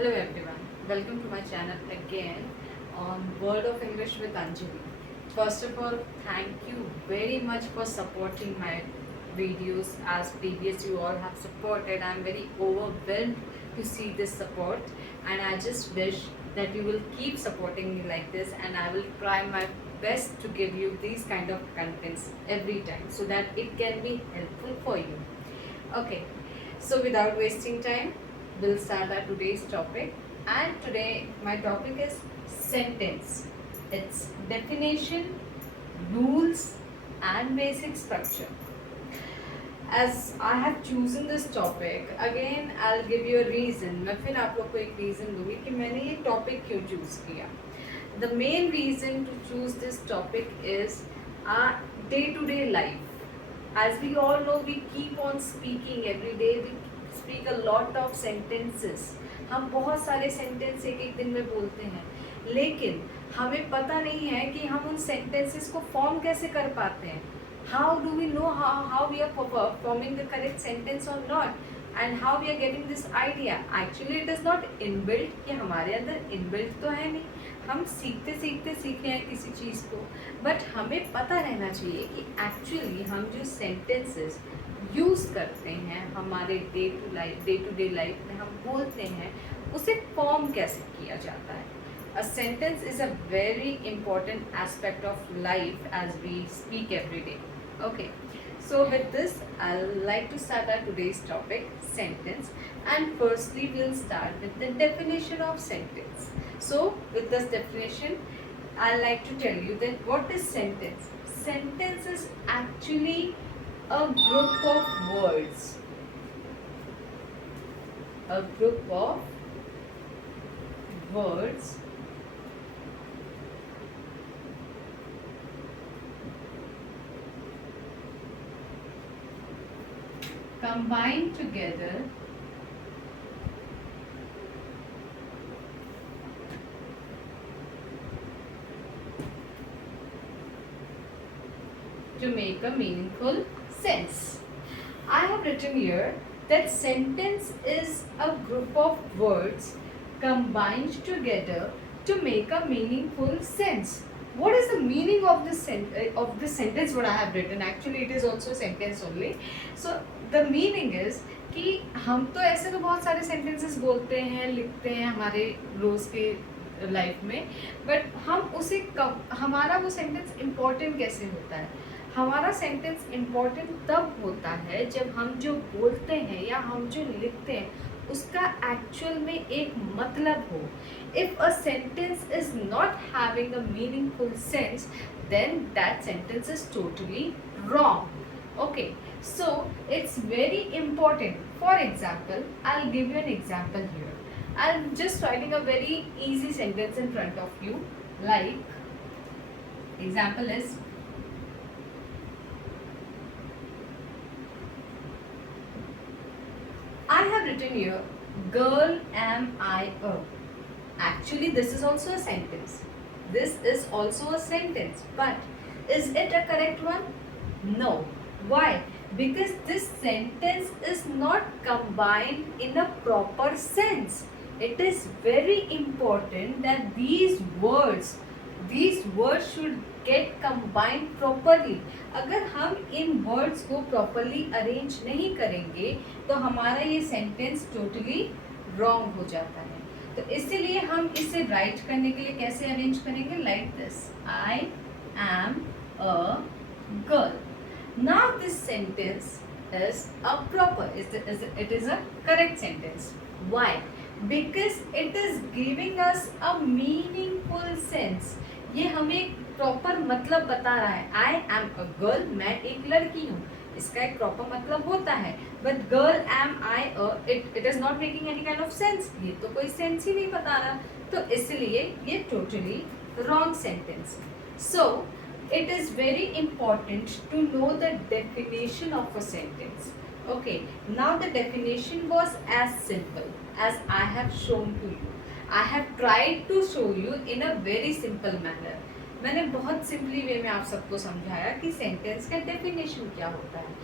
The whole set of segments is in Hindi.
Hello everyone, welcome to my channel again on Word of English with Anjali. First of all, thank you very much for supporting my videos as previous you all have supported. I'm very overwhelmed to see this support and I just wish that you will keep supporting me like this and I will try my best to give you these kind of contents every time so that it can be helpful for you. Okay, so without wasting time, we'll start our today's topic. And today, my topic is sentence. Its definition, rules, and basic structure. As I have chosen this topic, again I'll give you a reason. मैं फिर आप लोग को एक reason दूंगी कि मैंने ये topic क्यों choose किया. The main reason to choose this topic is our day-to-day life. As we all know, we keep on speaking every day. We speak a lot of sentences. हम बहुत सारे सेंटेंस एक एक दिन में बोलते हैं, लेकिन हमें पता नहीं है कि हम उन सेंटेंसेस को फॉर्म कैसे कर पाते हैं. How do we know how we are forming the correct sentence or not, and how we are getting this idea? Actually, it is not inbuilt. कि हमारे अंदर inbuilt तो है नहीं, हम सीखते सीखते सीखे हैं किसी चीज़ को, बट हमें पता रहना चाहिए कि एक्चुअली हम जो सेंटेंसेस यूज़ करते हैं हमारे डे टू डे लाइफ में हम बोलते हैं, उसे फॉर्म कैसे किया जाता है. A sentence is a very important aspect of life as we speak every day. Okay, so with this, I'd like to start our today's topic, sentence. And firstly, we'll start with the definition of sentence. So, with this definition, I'd like to tell you that what is sentence? Sentence is actually a group of words. A group of words combined together to make a meaningful sense. I have written here that sentence is a group of words combined together to make a meaningful sense. What is the meaning of this sentence what I have written? Actually, it is also a sentence only. So the meaning is कि हम तो ऐसे तो बहुत सारे sentences बोलते हैं, लिखते हैं हमारे रोज़ के लाइफ में, बट हम उसे हमारा वो सेंटेंस इम्पोर्टेंट कैसे होता है. हमारा सेंटेंस इम्पोर्टेंट तब होता है जब हम जो बोलते हैं या हम जो लिखते हैं उसका एक्चुअल में एक मतलब हो. If a sentence is not having a meaningful sense, then that sentence is totally wrong. Okay, so it's very important. For example, I'll give you an example here. I'm just writing a very easy sentence in front of you. Like, example is, I have written here, girl am I a. Actually, this is also a sentence. This is also a sentence. But is it a correct one? No. Why? Because this sentence is not combined in a proper sense. It is very important that these words should get combined properly. अगर हम इन words को properly arrange नहीं करेंगे तो हमारा ये sentence totally wrong हो जाता है. तो इसीलिए हम इसे write करने के लिए कैसे arrange करेंगे? Like this. I am a girl. Now this sentence is a proper, it is a correct sentence. Why? Because it is giving us a meaningful sense. ये हमें प्रॉपर मतलब बता रहा है. I am a girl, मैं एक लड़की हूँ, इसका एक प्रॉपर मतलब होता है. But girl am I a, it is not making any kind of sense. ये तो कोई सेंस ही नहीं बता रहा, तो इसलिए ये totally wrong sentence. So it is very important to know the definition of a sentence. Okay, now the definition was as simple as I have shown to you. I have tried to show you in a very simple manner. मैंने बहुत सिंपली वे में आप सबको समझाया कि सेंटेंस का डेफिनेशन क्या होता है.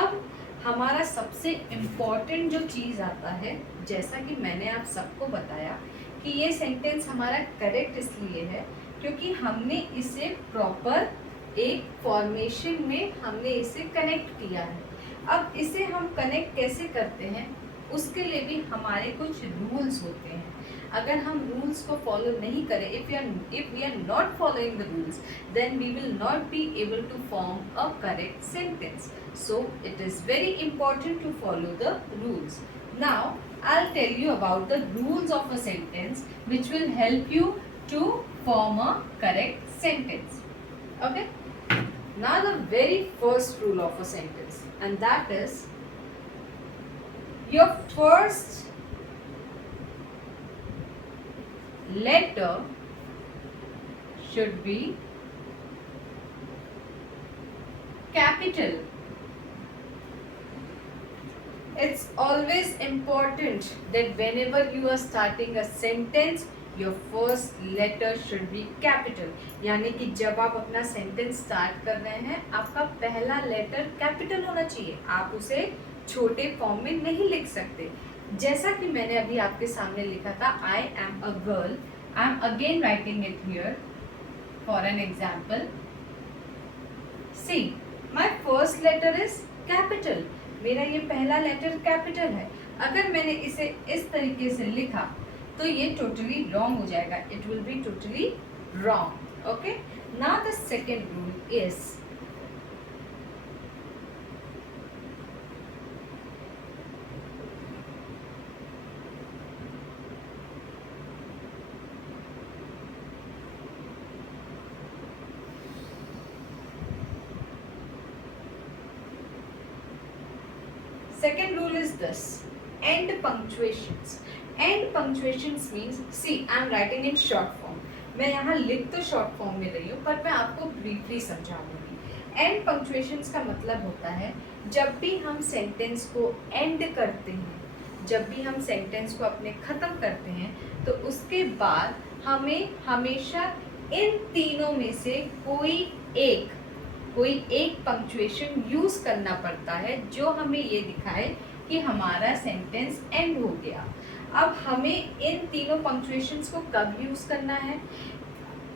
अब हमारा सबसे इम्पॉर्टेंट जो चीज़ आता है जैसा कि मैंने आप सबको बताया कि ये सेंटेंस हमारा करेक्ट इसलिए है क्योंकि हमने इसे प्रॉपर एक फॉर्मेशन में हमने इसे कनेक्ट किया है। अब इसे हम कनेक्ट कैसे करते हैं, उसके लिए भी हमारे कुछ रूल्स होते हैं। अगर हम रूल्स को फॉलो नहीं करें, if we are not following the rules, then we will not be able to form a correct sentence. So it is very important to follow the rules. Now I'll tell you about the rules of a sentence which will help you to form a correct sentence. Okay, now the very first rule of a sentence, and that is your first letter should be capital. It's always important that whenever you are starting a sentence, your first letter should be capital. यानी कि जब आप अपना सेंटेंस स्टार्ट कर रहे हैं, आपका पहला लेटर कैपिटल होना चाहिए। आप उसे छोटे फॉर्म में नहीं लिख सकते। जैसा कि मैंने अभी आपके सामने लिखा था, I am a girl, I am again writing it here for an example. See, my first letter is capital. मेरा ये पहला लेटर कैपिटल है। अगर मैंने इसे इस तरीके से लिखा तो ये टोटली रॉन्ग हो जाएगा। It will be totally wrong. Okay, now the second rule is second rule is this: end punctuations. End punctuations means, see, I am writing in short form. मैं यहाँ लिख तो शॉर्ट फॉर्म में रही हूँ, पर मैं आपको ब्रीफली समझा दूंगी। एंड पंक्चुएशंस का मतलब होता है जब भी हम सेंटेंस को एंड करते हैं, जब भी हम सेंटेंस को अपने ख़त्म करते हैं, तो उसके बाद हमें हमेशा इन तीनों में से कोई एक पंक्चुएशन यूज करना पड़ता है जो हमें ये दिखाए कि हमारा सेंटेंस एंड हो गया। अब हमें इन तीनों पंक्चुएशंस को कब यूज करना है,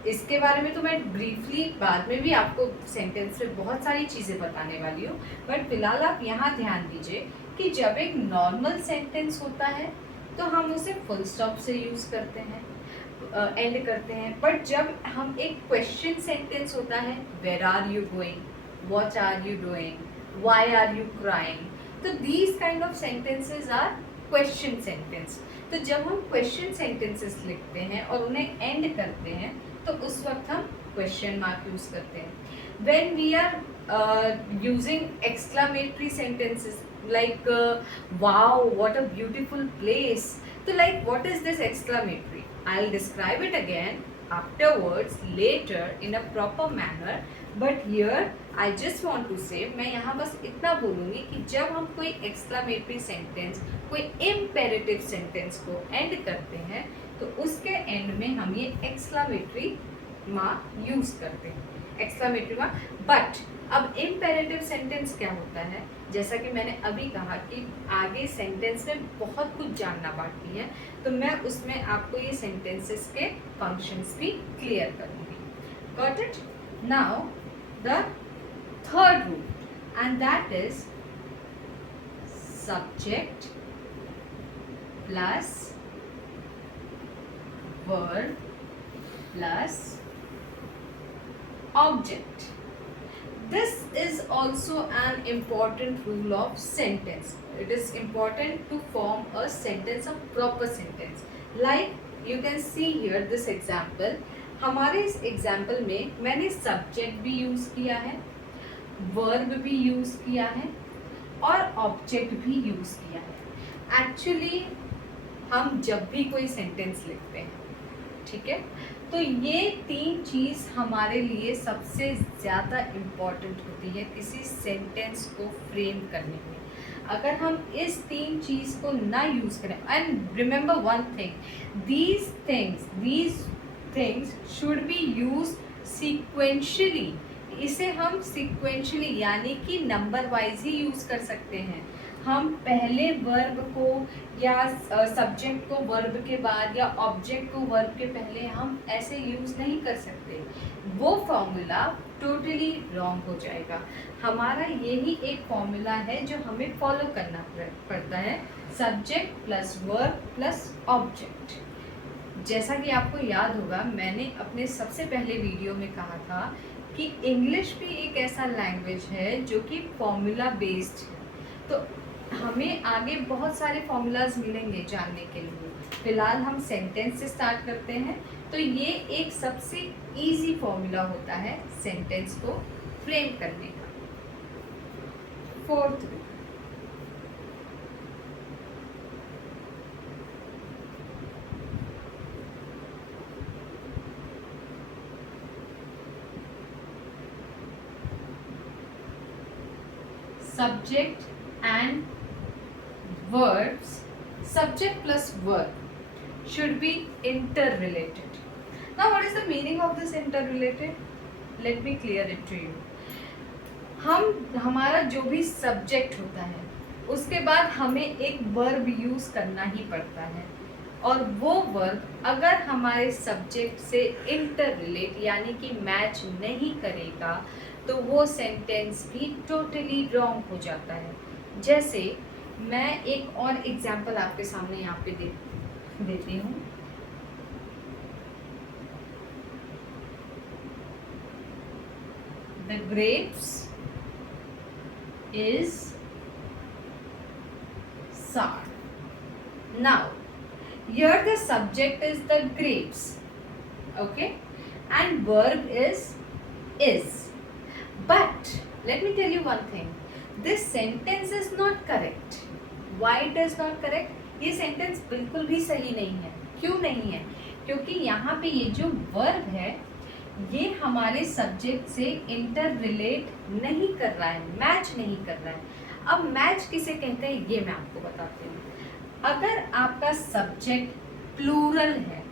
इसके बारे में तो मैं ब्रीफली बाद में भी आपको सेंटेंस में बहुत सारी चीज़ें बताने वाली हूँ, बट फिलहाल आप यहाँ ध्यान दीजिए कि जब एक नॉर्मल सेंटेंस होता है तो हम उसे फुल स्टॉप से यूज़ करते हैं, एंड करते हैं। बट जब हम एक क्वेश्चन सेंटेंस होता है, where are you going, what are you doing, why are you crying, तो these kind of sentences are question sentence. तो जब हम क्वेश्चन सेंटेंसेस लिखते हैं और उन्हें एंड करते हैं तो उस वक्त हम क्वेश्चन मार्क यूज करते हैं। When we are using exclamatory sentences like wow, what a beautiful place, so like what is this exclamatory? I'll describe it again afterwards later in a proper manner, but here I just want to say, मैं यहाँ बस इतना बोलूँगी कि जब हम कोई exclamatory sentence, कोई imperative sentence को end करते हैं तो उसके end में हम ये exclamatory mark यूज करते हैं, exclamatory mark। but अब इम्पेरेटिव सेंटेंस क्या होता है, जैसा कि मैंने अभी कहा कि आगे सेंटेंस में बहुत कुछ जानना बाकी है, तो मैं उसमें आपको ये सेंटेंसेस के फंक्शंस भी क्लियर करूँगी। Got it? Now the third rule, and that is subject plus verb plus object. This is also an important rule of sentence. It is important to form a sentence, a proper sentence. Like you can see here this example. हमारे इस एग्जाम्पल में मैंने सब्जेक्ट भी यूज़ किया है, वर्ब भी यूज़ किया है और ऑब्जेक्ट भी यूज़ किया है। एक्चुअली हम जब भी कोई सेंटेंस लिखते हैं, ठीक है, तो ये तीन चीज़ हमारे लिए सबसे ज़्यादा इम्पॉर्टेंट होती है किसी सेंटेंस को फ्रेम करने में। अगर हम इस तीन चीज़ को ना यूज़ करें, and remember one thing, these things should be used sequentially। इसे हम sequentially यानी कि नंबर वाइज ही यूज़ कर सकते हैं। हम पहले वर्ब को या सब्जेक्ट को वर्ब के बाद या ऑब्जेक्ट को वर्ब के पहले हम ऐसे यूज़ नहीं कर सकते। वो फॉर्मूला टोटली रॉन्ग हो जाएगा। हमारा यही एक फॉर्मूला है जो हमें फॉलो करना पड़ता है, subject plus verb plus object. जैसा कि आपको याद होगा, मैंने अपने सबसे पहले वीडियो में कहा था कि इंग्लिश भी एक ऐसा लैंग्वेज है जो कि फॉर्मूला बेस्ड है। तो हमें आगे बहुत सारे फॉर्मूलाज मिलेंगे जानने के लिए। फिलहाल हम सेंटेंस से स्टार्ट करते हैं। तो ये एक सबसे इजी फॉर्मूला होता है सेंटेंस को फ्रेम करने का। Fourth, subject and verbs, subject plus verb should be interrelated. Now what is the meaning of this interrelated? Let me clear it to you. हमारा जो भी सब्जेक्ट होता है उसके बाद हमें एक वर्ब यूज करना ही पड़ता है, और वो वर्ब अगर हमारे सब्जेक्ट से इंटर रिलेट यानी कि मैच नहीं करेगा तो वो सेंटेंस भी टोटली रॉन्ग हो जाता है। जैसे मैं एक और एग्जांपल आपके सामने यहाँ पे देती हूँ। The grapes is sour. Now here the subject is the grapes, okay, and verb is. But let me tell you one thing, this sentence is not correct. Why it is not correct? ये sentence बिल्कुल भी सही नहीं है। क्यों नहीं है? क्योंकि यहाँ पे ये जो verb है ये हमारे सब्जेक्ट से इंटर रिलेट नहीं कर रहा है, मैच नहीं कर रहा है। अब मैच किसे कहते हैं ये मैं आपको बताती हूँ। अगर आपका सब्जेक्ट प्लूरल है,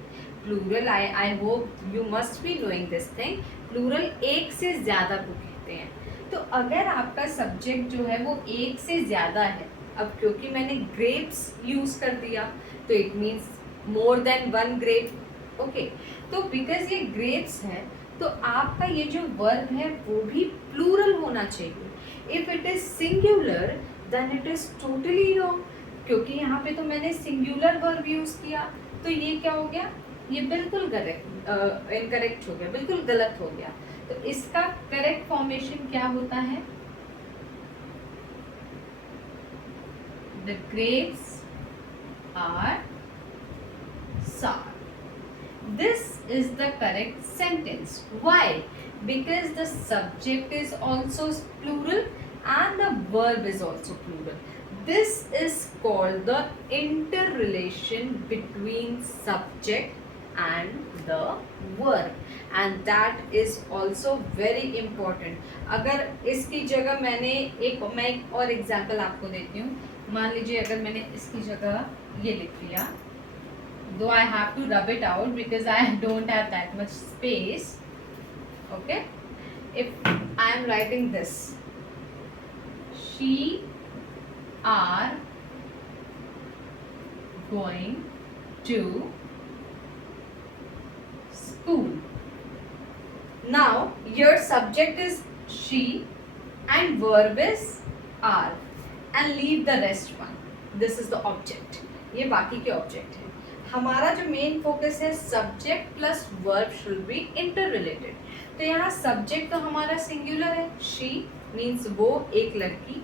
plural I hope you must be knowing this thing, plural एक से ज़्यादा को कहते हैं। तो अगर आपका सब्जेक्ट जो है वो एक से ज़्यादा है, अब क्योंकि मैंने ग्रेप्स यूज़ कर दिया तो it means more than one grape, okay. तो बिकॉज ये ग्रेप्स है तो आपका ये जो वर्ब है वो भी प्लूरल होना चाहिए। If it is singular then it is totally wrong, क्योंकि यहाँ पे तो मैंने सिंगुलर वर्ब यूज किया तो ये क्या हो गया, ये बिल्कुल इनकरेक्ट हो गया, बिल्कुल गलत हो गया। तो इसका करेक्ट फॉर्मेशन क्या होता है, the grapes are sour. This is the correct sentence. Why? Because the subject is also plural and the verb is also plural. This is called the interrelation between subject and the verb, and that is also very important. अगर इसकी जगह मैं एक और एग्जाम्पल आपको देती हूँ। मान लीजिए अगर मैंने इसकी जगह ये लिख लिया, though I have to rub it out because I don't have that much space, okay. If I am writing this, she are going to school. Now your subject is she and verb is are, and leave the rest one. This is the object. ये बाकी के ऑब्जेक्ट है। हमारा जो मेन फोकस है subject plus verb should be inter related. तो यहाँ सब्जेक्ट तो हमारा सिंगुलर है, शी मीन्स वो, एक लड़की,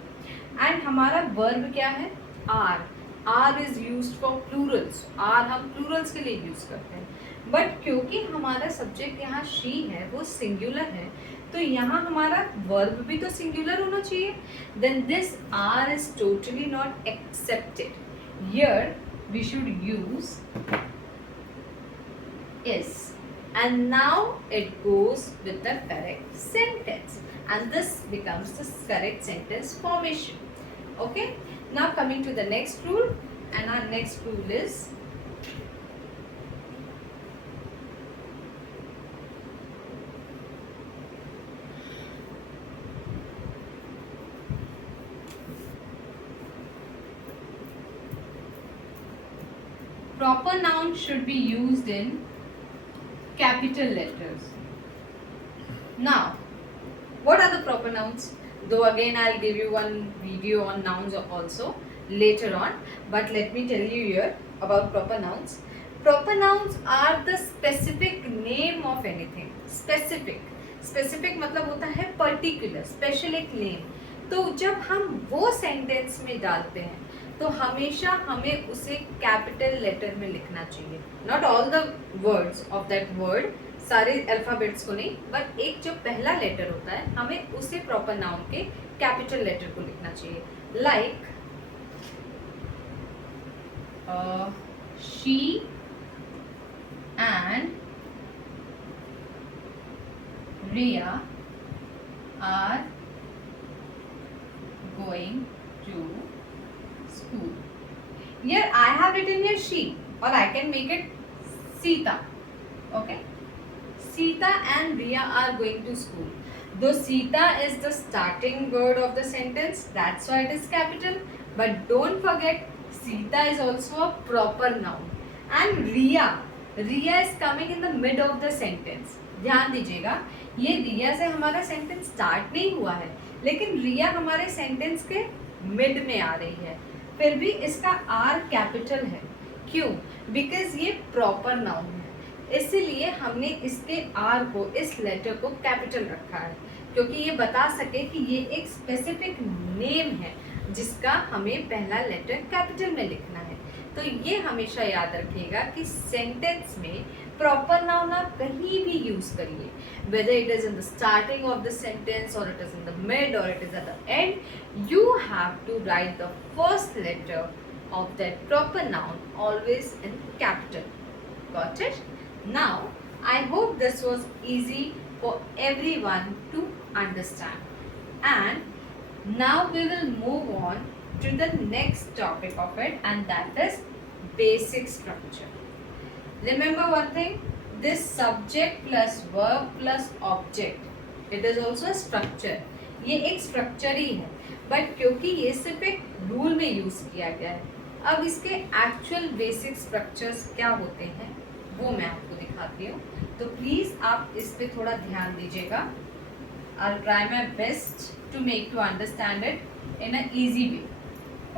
एंड हमारा वर्ब क्या है, are. Are is used for plurals, are हम प्लूरल्स के लिए यूज करते हैं। बट क्योंकि हमारा सब्जेक्ट यहाँ शी है, वो सिंगुलर है, तो यहाँ हमारा वर्ब भी तो सिंगुलर होना चाहिए। Then this are is totally not accepted. Here we should use is, and now it goes with the correct sentence, and this becomes the correct sentence formation, okay. Now coming to the next rule, and our next rule is proper noun should be used in capital letters. Now, what are the proper nouns? Though again I'll give you one video on nouns also later on, but let me tell you here about proper nouns. Proper nouns are the specific name of anything. Specific मतलब होता है particular, special एक name. तो जब हम वो सेंटेंस में डालते हैं तो हमेशा हमें उसे कैपिटल लेटर में लिखना चाहिए. Not all the words of that word, सारे अल्फाबेट्स को नहीं, बट एक जो पहला लेटर होता है हमें उसे प्रॉपर नाउन के कैपिटल लेटर को लिखना चाहिए. Like she and Riya are going to school. Here I have written here she, or I can make it Sita. Okay, Sita and Riya are going to school. Though Sita is the starting word of the sentence, that's why it is capital. But don't forget, Sita is also a proper noun. And Riya is coming in the mid of the sentence. ध्यान दीजिएगा, ये रिया से हमारा सेंटेंस स्टार्ट नहीं हुआ है, लेकिन रिया हमारे सेंटेंस के मिड में आ रही है, फिर भी इसका आर कैपिटल है. क्यों? बिकॉज ये प्रॉपर नाउन है, इसीलिए हमने इसके आर को, इस लेटर को कैपिटल रखा है, क्योंकि ये बता सके कि ये एक स्पेसिफिक नेम है जिसका हमें पहला लेटर कैपिटल में लिखना है. तो ये हमेशा याद रखिएगा कि सेंटेंस में प्रॉपर नाउन आप कहीं भी यूज करिए, whether it is in the starting of the sentence or it is in the mid or it is at the end, you have to write the first letter of that proper noun always in capital. Got it? Now, I hope this was easy for everyone to understand. And now we will move on to the next topic of it, and that is basic structure. Remember one thing, this subject plus verb plus object, it is also a structure. ये एक स्ट्रक्चर ही है, बट क्योंकि ये सिर्फ एक रूल में यूज किया गया है, अब इसके एक्चुअल बेसिक स्ट्रक्चर्स क्या होते हैं वो मैं आपको दिखाती हूँ. तो प्लीज आप इस पे थोड़ा ध्यान दीजिएगा. I'll try my best to make you understand it in an easy way.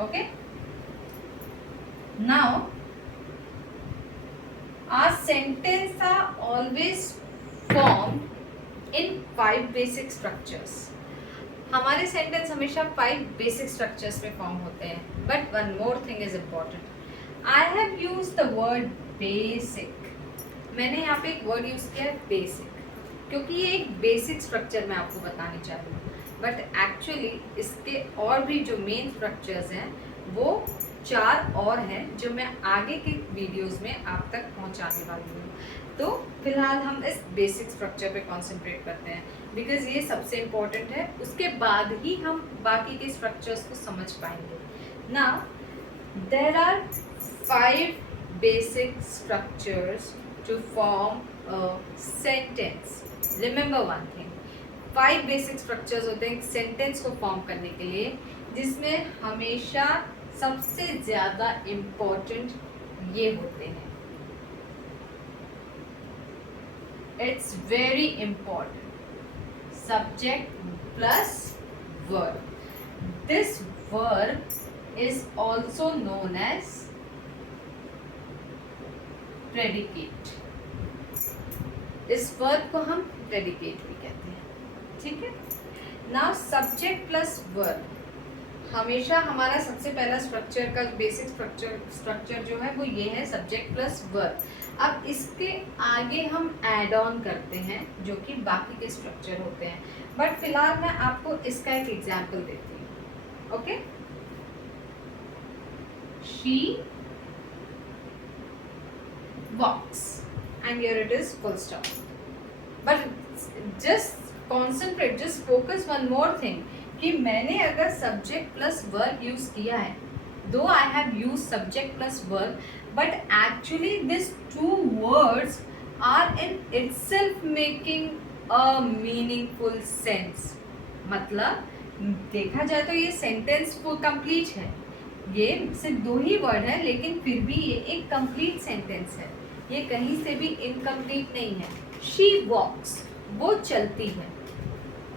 Okay? Now, our sentences are always formed in 5 basic structures. हमारे सेंटेंस हमेशा 5 बेसिक स्ट्रक्चर्स में फॉर्म होते हैं. But one more thing is important. I have use the word basic. मैंने यहाँ पे एक वर्ड यूज किया है बेसिक, क्योंकि ये एक बेसिक स्ट्रक्चर मैं आपको बतानी चाह रही हूँ. बट एक्चुअली इसके और भी जो मेन स्ट्रक्चर्स हैं वो 4 और हैं जो मैं आगे के वीडियोस में आप तक पहुंचाने वाली हूँ. तो फिलहाल हम इस बेसिक स्ट्रक्चर पे कंसंट्रेट करते हैं, बिकॉज ये सबसे इम्पोर्टेंट है. उसके बाद ही हम बाकी के स्ट्रक्चर्स को समझ पाएंगे. Now there are 5 basic structures to form a sentence. Remember one thing, 5 basic structures होते हैं सेंटेंस को फॉर्म करने के लिए, जिसमें हमेशा सबसे ज़्यादा इम्पोर्टेंट ये होते हैं. It's very important. Subject plus verb. This verb is also known as predicate. इस वर्ब को हम प्रेडिकेट भी कहते हैं. ठीक है. नाउ सब्जेक्ट प्लस वर्ब, हमेशा हमारा सबसे पहला स्ट्रक्चर का बेसिक स्ट्रक्चर जो है वो ये है, सब्जेक्ट प्लस वर्ब. अब इसके आगे हम ऐड ऑन करते हैं जो कि बाकी के स्ट्रक्चर होते हैं. बट फिलहाल मैं आपको इसका एक एग्जांपल देती हूँ. Okay, she walks and here it is full stop. But just concentrate, just focus one more thing कि मैंने अगर सब्जेक्ट प्लस वर्ब यूज किया है, though I have use subject plus verb, but actually this 2 words are in itself making a meaningful sense. मतलब देखा जाए तो ये सेंटेंस को कंप्लीट है, ये सिर्फ 2 ही वर्ड है, लेकिन फिर भी ये एक कंप्लीट सेंटेंस है, ये कहीं से भी इनकम्प्लीट नहीं है। शी वॉक्स, वो चलती है,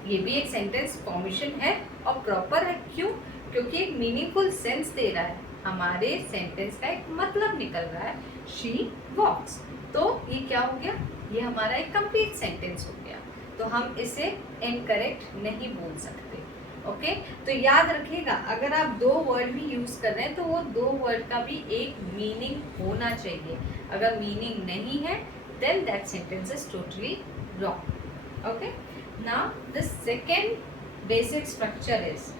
ये भी एक सेंटेंस फॉर्मेशन है और प्रॉपर है। क्यों? क्योंकि एक मीनिंगफुल सेंस दे रहा है, हमारे सेंटेंस का एक मतलब निकल रहा है, शी वॉक्स। तो ये क्या हो गया? ये हमारा एक कंप्लीट सेंटेंस हो गया, तो हम इसे इनकरेक्ट नहीं बोल सकते। ओके, तो याद रखिएगा, अगर आप 2 वर्ड भी यूज कर रहे हैं तो वो 2 वर्ड का भी एक मीनिंग होना चाहिए। अगर मीनिंग नहीं है, then that sentence is totally wrong. Okay, now the second basic structure is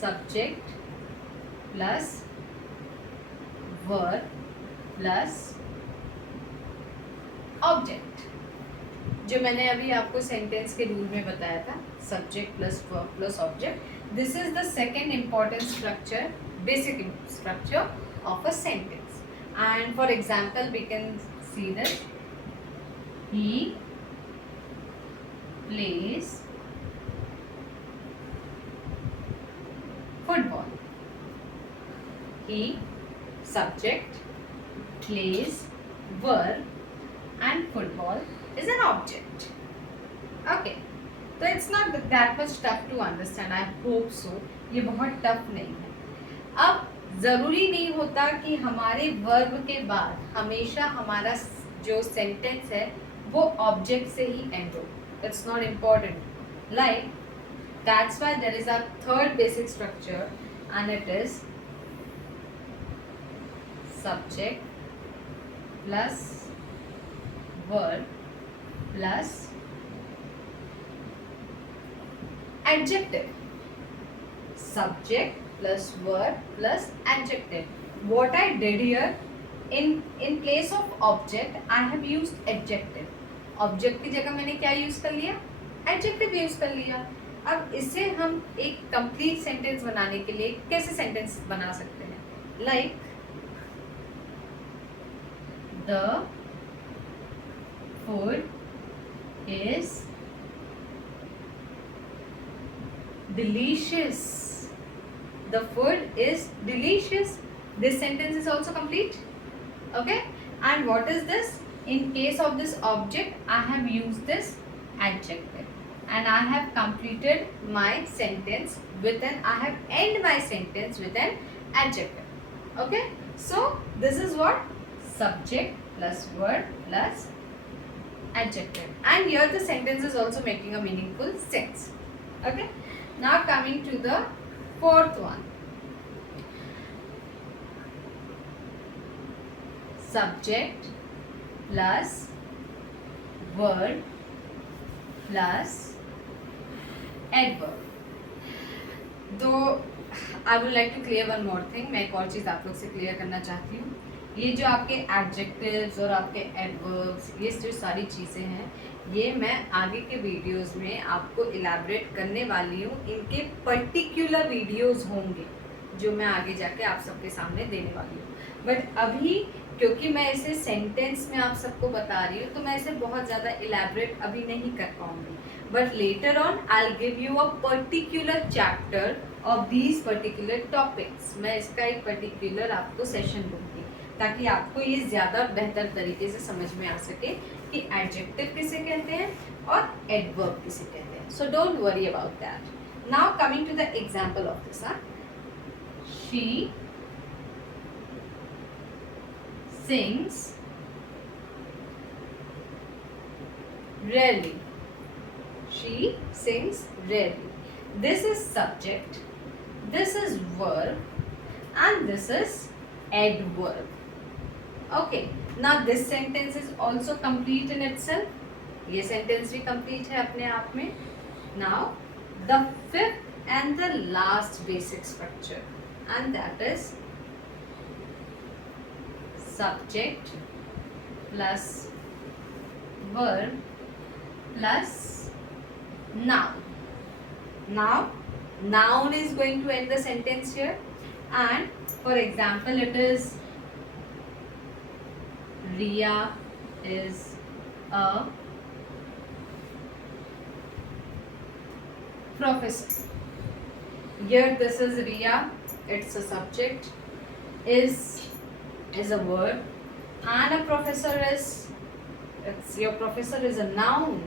subject plus verb plus object. जो मैंने अभी आपको सेंटेंस के रूल में बताया था, subject plus verb plus object, this is the second important structure, basic structure of a sentence. And for example we can see that he plays football. He subject, plays, verb and football is an object. Okay, तो it's not that much tough to understand. I hope so. ये बहुत टफ नहीं है। अब ज़रूरी नहीं होता कि हमारे वर्ब के बाद हमेशा हमारा जो सेंटेंस है वो ऑब्जेक्ट से ही एंड हो। It's not important. Like that's why there is a third basic structure and it is subject plus verb plus adjective. Subject plus verb plus adjective. What I did here, in place of object I have used adjective. Object की जगह मैंने क्या यूज कर लिया? Adjective यूज कर लिया। अब इसे हम एक complete sentence बनाने के लिए कैसे sentence बना सकते हैं? Like the food is delicious. The food is delicious. This sentence is also complete. Okay, and what is this? In case of this object I have used this adjective and I have completed my sentence with an, I have end my sentence with an adjective. Okay, so this is what subject plus verb plus adjective, and here the sentence is also making a meaningful sense. Okay, now coming to the fourth one, subject plus verb plus adverb. तो I would like to clear one more thing, मैं एक और चीज़ आप लोग से क्लियर करना चाहती हूँ। ये जो आपके एडजेक्टिव्स और आपके एडवर्ब्स, ये जो सारी चीज़ें हैं, ये मैं आगे के वीडियोस में आपको इलैबोरेट करने वाली हूँ। इनके पर्टिकुलर वीडियोस होंगे जो मैं आगे जाके आप सबके सामने देने वाली हूँ। बट अभी क्योंकि मैं इसे सेंटेंस में आप सबको बता रही हूँ, तो मैं इसे बहुत ज़्यादा इलैबोरेट अभी नहीं कर पाऊँगी। But later on I will give you a particular chapter of these particular topics. मैं इसका एक पर्टिकुलर आपको सेशन दूँगी ताकि आपको ये ज़्यादा बेहतर तरीके से समझ में आ सके कि एडजेक्टिव किसे कहते हैं और एडवर्ब किसे कहते हैं। So don't worry about that. Now coming to the example of this, she sings rarely. She sings rarely. This is subject, this is verb, and this is adverb. Okay, now this sentence is also complete in itself. ये sentence भी complete है अपने आप में. Now the fifth and the last basic structure, and that is subject plus verb plus noun. Now noun is going to end the sentence here, and for example it is Riya is a professor. Here this is Riya, it's a subject, is a verb, and a professor is, it's your professor is a noun.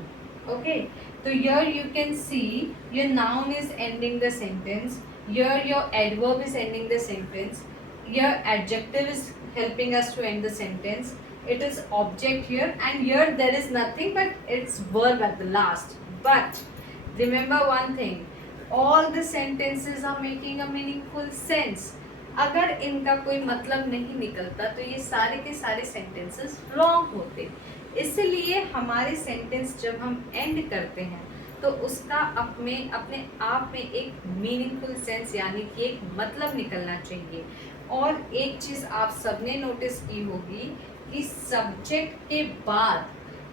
Okay, so here you can see your noun is ending the sentence, here your adverb is ending the sentence, your adjective is helping us to end the sentence, it is object here, and here there is nothing but it's verb at the last. But remember one thing, all the sentences are making a meaningful sense. अगर इनका कोई मतलब नहीं निकलता तो ये सारे के सारे सेंटेंसेस रॉन्ग होते। इसलिए हमारे सेंटेंस जब हम एंड करते हैं तो उसका अपने आप में एक मीनिंगफुल सेंस यानी कि एक मतलब निकलना चाहिए। और एक चीज़ आप सबने नोटिस की होगी कि सब्जेक्ट के बाद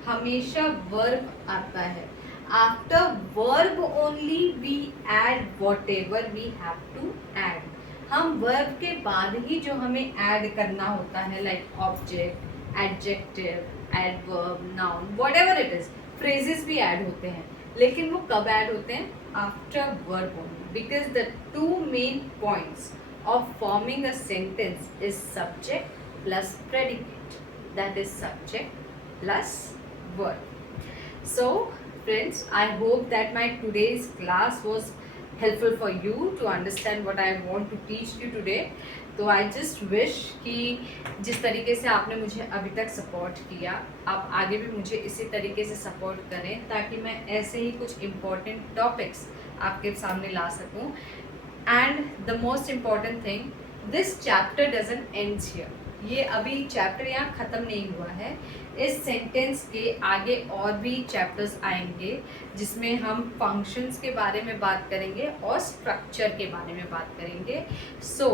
हमेशा वर्ब आता है। After verb only we add whatever we have to add. हम वर्ब के बाद ही जो हमें ऐड करना होता है, like object, adjective, adverb, noun, whatever it is, phrases भी ऐड होते हैं, लेकिन वो कब ऐड होते हैं? After verb only, because the two main points of forming a sentence is subject plus predicate, that is subject plus verb. So friends, I hope that my today's class was helpful for you to understand what I want to teach you today. तो I just wish कि जिस तरीके से आपने मुझे अभी तक सपोर्ट किया, आप आगे भी मुझे इसी तरीके से सपोर्ट करें ताकि मैं ऐसे ही कुछ इम्पोर्टेंट टॉपिक्स आपके सामने ला सकूं. And the most important thing, this chapter doesn't ends here. ये अभी चैप्टर यहाँ ख़त्म नहीं हुआ है. इस सेंटेंस के आगे और भी चैप्टर्स आएंगे जिसमें हम फंक्शंस के बारे में बात करेंगे और स्ट्रक्चर के बारे में बात करेंगे. सो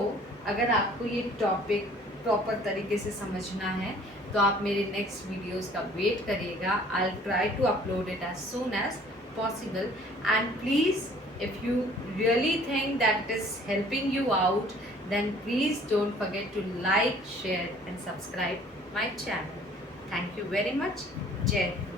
अगर आपको ये टॉपिक प्रॉपर तरीके से समझना है तो आप मेरे नेक्स्ट वीडियोस का वेट करिएगा. I will try to upload it as soon as possible. And please, if you really think that is helping you out, then please don't forget to like, share and subscribe my channel. Thank you very much. Jai Hind.